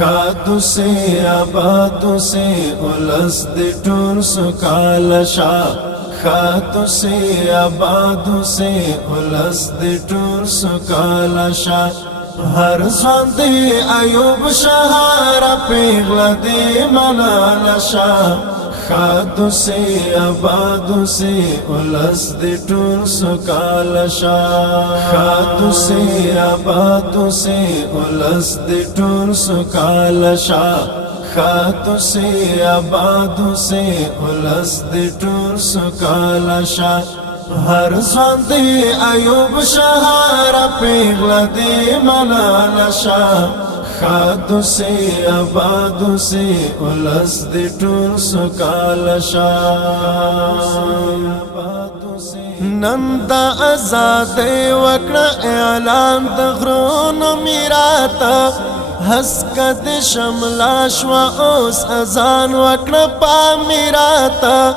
خادو سے آبادو سے اولس دی ټول سوکاله شا خادو سے آبادو سے اولس دی ټول سوکاله شا هر ځوان دی ایوب شهاره پیغله دی ملاله شا خادو سے آبادو سے اولس دی ټول سوکاله شا خادو سے آبادو سے اولس دی ټول سوکاله شا خادو سے آبادو سے اولس دی ټول سوکاله شا هر ځوان دی ایوب شهاره پیغله دی ملاله شا خادو سے آبادو سے اولس دی ټول سوکاله شا نن دا آزاد وکړه اعلان د غرونو میراته هسکه د شملا شوه اوس اذان وکړه پامیراته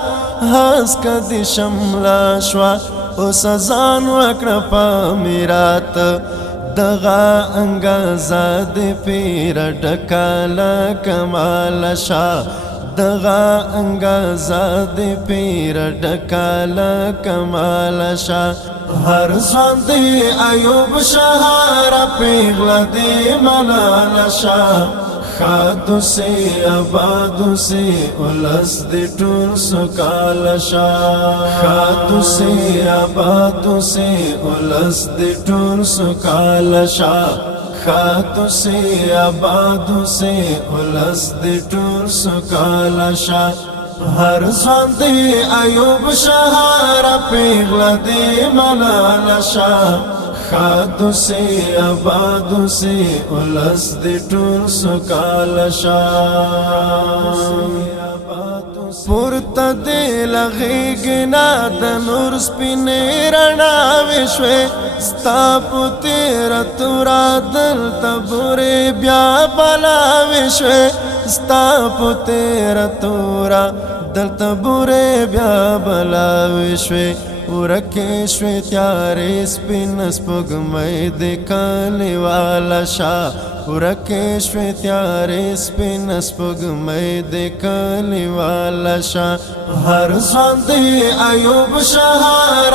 هسکه د شملا شوه اوس اذان وکړه پامیراته دغا انگازا دی پیر ڈکالا کمال شا دغا انگازا دی پیر ڈکالا کمال شا ہر ځوان دی ایوب شهاره پیغله دی ملاله شا خادو سے آبادو سے اولس دی ټول سوکاله شا خادو سے آبادو سے اولس دی ټول سوکاله شا خادو سے آبادو سے اولس دی ټول سوکاله شا هر ځوان دی ایوب شهاره پیغله دی ملاله شا خادو سے آبادو سے اولس دی ټول سوکاله شا پورته دی لغیږنا د نور سپینې رڼاوې شوې ستا په تیره توره دلته بورې بیا بلاوې شوې ستا په تیره توره دلته بورې بیا بلاوې شوې ورکه شوی تیارې سپین سپوږمۍ د کلیواله شا ورکه شوی تیارې سپین سپوږمۍ د کلیواله شا هر ځوان دی ایوب شهاره